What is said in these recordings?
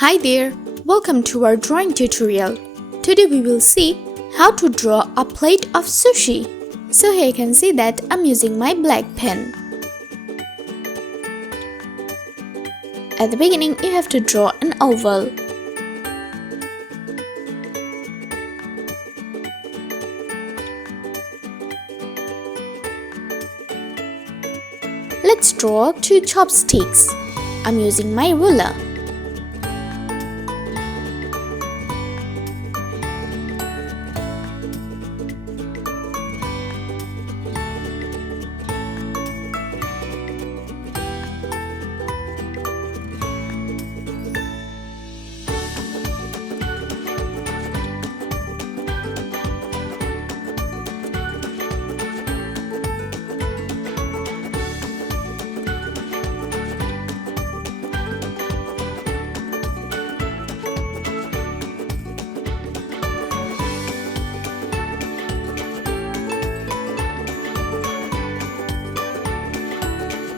Hi there, welcome to our drawing tutorial. Today we will see how to draw a plate of sushi. So here you can see that I'm using my black pen. At the beginning you have to draw an oval. Let's draw two chopsticks. I'm using my ruler.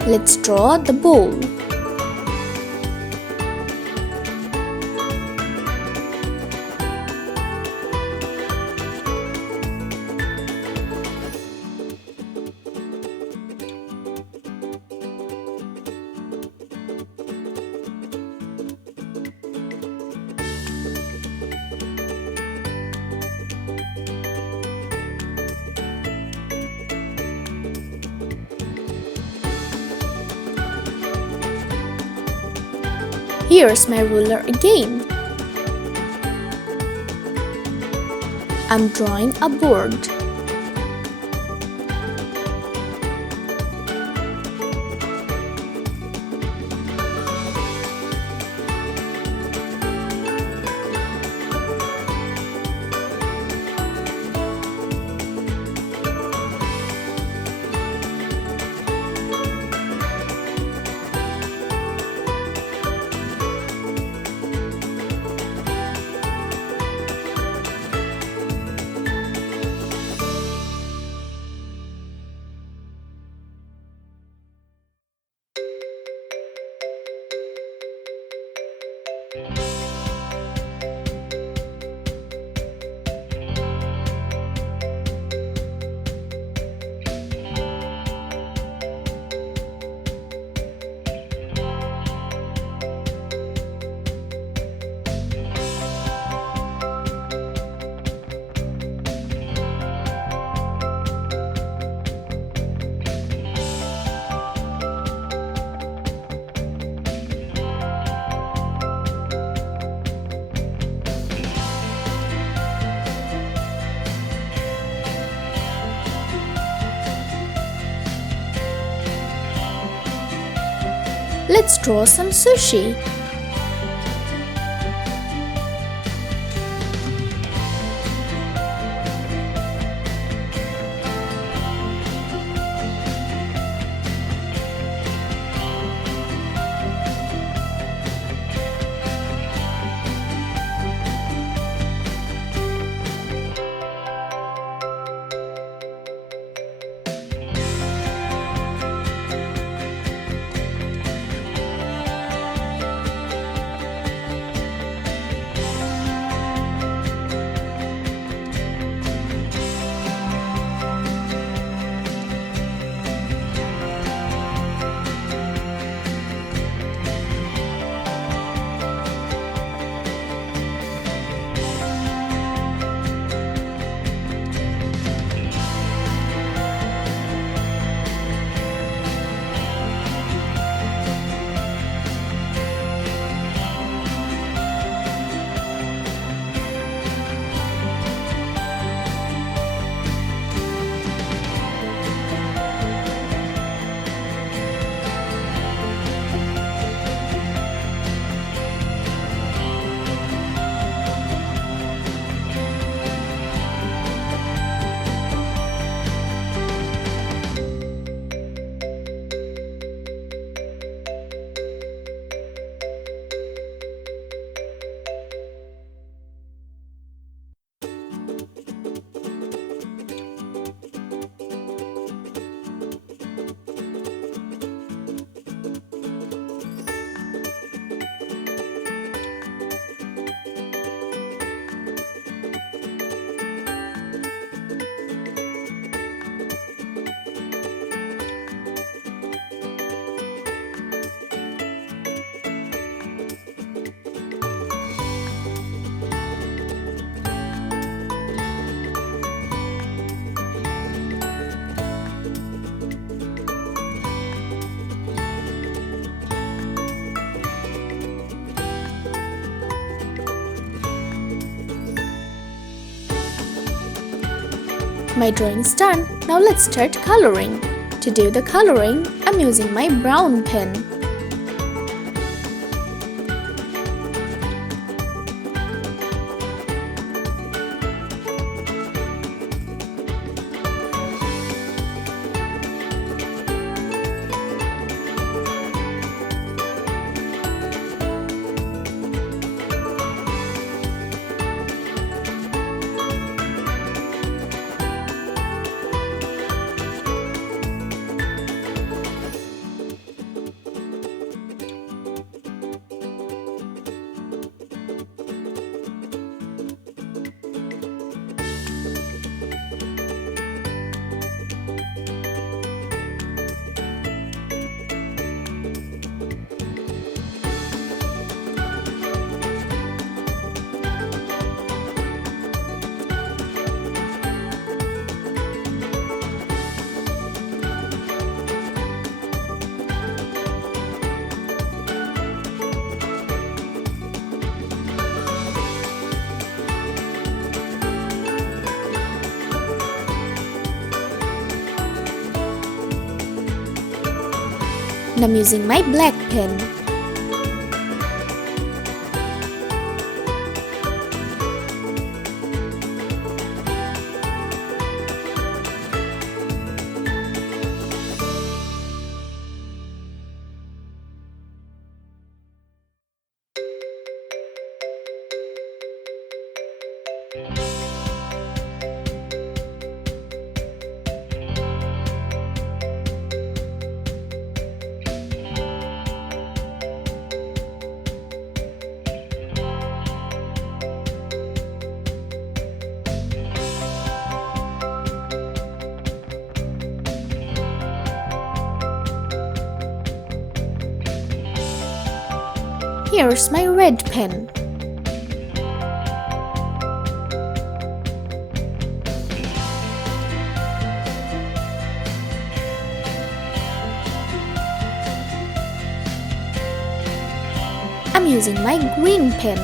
Let's draw the bowl. Here's my ruler again. I'm drawing a board. Let's draw some sushi. My drawing is done. Now let's start coloring. To do the coloring, I'm using my brown pen. And I'm using my black pen. Here's my red pen. I'm using my green pen.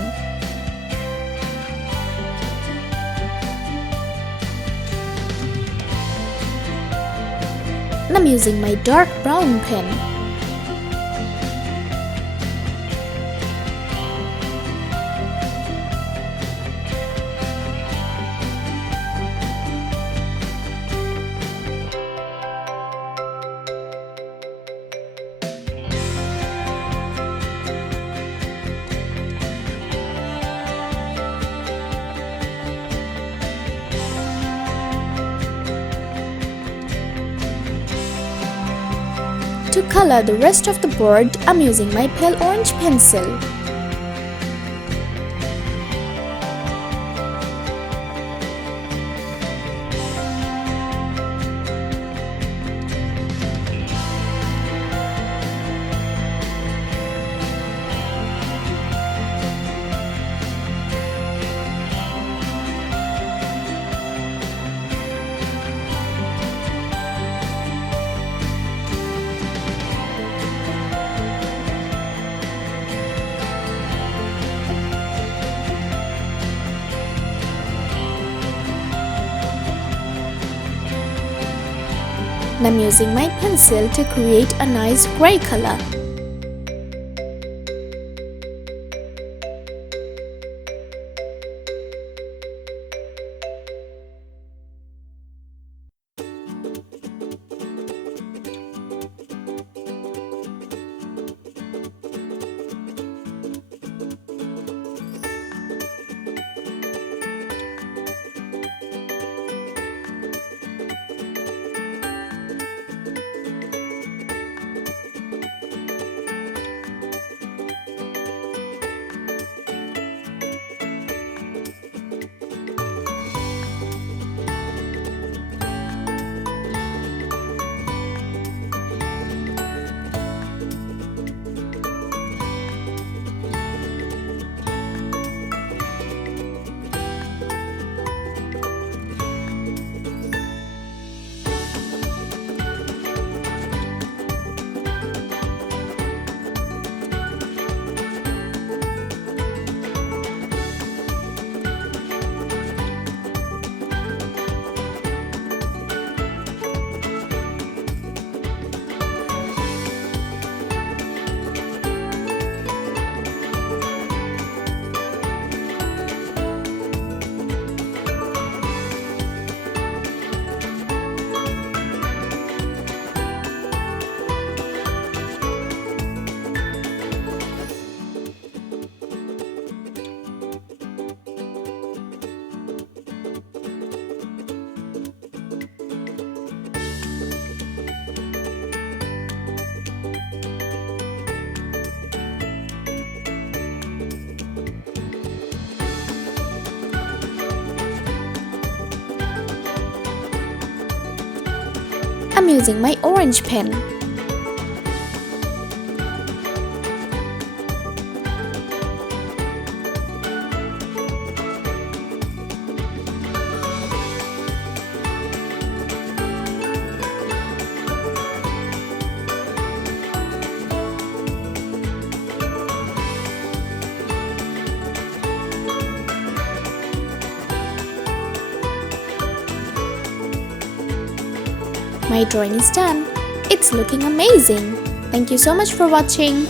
And I'm using my dark brown pen. To color the rest of the board, I'm using my pale orange pencil. And I'm using my pencil to create a nice gray color. I'm using my orange pen. My drawing is done. It's looking amazing. Thank you so much for watching.